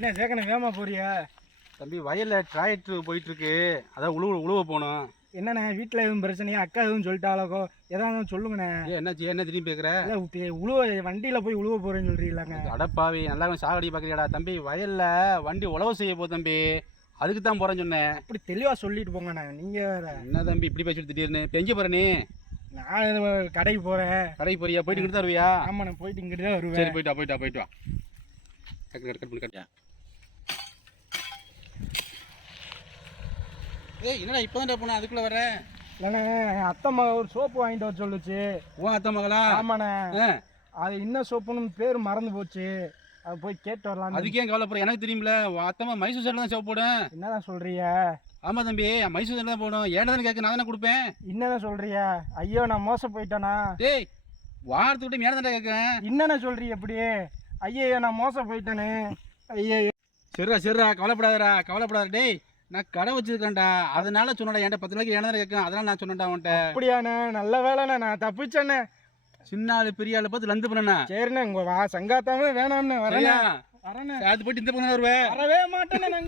என்ன சேக்கணும் வேமா போறியா? தம்பி வயல்ல டிராக்டர் போயிட்டு இருக்கு அதான் உழுவ உழுவ போகணும் என்னண்ணே வீட்டில் எதுவும் பிரச்சனையா? அக்கா எதுவும் சொல்லிட்டாளோ எதாவது சொல்லுங்கண்ணே. ஏ என்னாச்சு? என்ன திரும்பி பேசுற? இல்லை உழுவ வண்டியில் போய் உழுவ போறேன்னு சொல்றீங்களாங்க. அடப்பாவி நல்லா சாகடி பார்க்குறியாடா தம்பி வயல்ல வண்டி உழவு செய்ய போகுது தம்பி. அதுக்கு தான் போறேன்னு சொன்னேன். அப்படி தெளிவாக சொல்லிட்டு போங்கண்ணே நீங்கள் வேற. என்ன தம்பி இப்படி பேசிட்டு திடீர்னு? இப்ப எங்க போற நீ? நான் கடைக்கு போகிறேன் கடைக்கு போறியா? போயிட்டு இங்கிட்டு தான் வருவியா? ஆமாண்ணே போயிட்டு இங்கிட்டு தான் வருவேன். சரி போயிட்டு போயிட்டு போயிட்டு வா. கட் கட் கட் பண்ணி கட்டியா ஏய் என்னடா இப்போதான் போனா? அதுக்குள்ள வர இல்லைண்ணே என் அத்தை மக ஒரு சோப்பு வாங்கிட்டு வர சொல்லுச்சு. உன் அத்தை மகளா? ஆமாண்ணே. அது என்ன சோப்புன்னு பேர் மறந்து போச்சு. அது போய் கேட்டு வரலாம் அதுக்கு கவலைப்படுற? எனக்கு தெரியுமில்ல உன் அத்தம்மா மைசூர் சைடில் தான் சேவ் போடும். என்னதான் சொல்றிய ஆமா தம்பி மைசூர் சைடில் தான் போடும். ஏன்டா தானே கேட்க? நான் தானே கொடுப்பேன். என்னதான் சொல்றிய ஐயோ நான் மோசம் போயிட்டேனா டேய் வாரத்தை விட்டு மேலே தானே கேட்கறேன் என்னண்ணே சொல்றீ அப்படி ஐயோ நான் மோசம் போயிட்டேனே. ஐயோ சரிடா சரிடா கவலைப்படாதடா கவலைப்படாத. டேய் நான் கடை வச்சிருக்கேன்டா. அதனால சொன்னடா என்கிட்ட பத்து நாளைக்கு ஏன்னா கேட்கறேன். அதனால நான் சொன்னேன்டா அவன்கிட்ட அப்படியாண்ணே நல்ல வேலைண்ணே நான் தப்பிச்சேண்ணே. சின்ன ஆளு பெரிய ஆளு பார்த்து லந்து பண்ணா சரிண்ணே உங்க வா சங்காத்தாமே வேணாம்ண்ணே சரியா வரேண்ணே. அது போயிட்டு இந்த பக்கம் வருவேன் வரவே. மாட்டேண்ணே.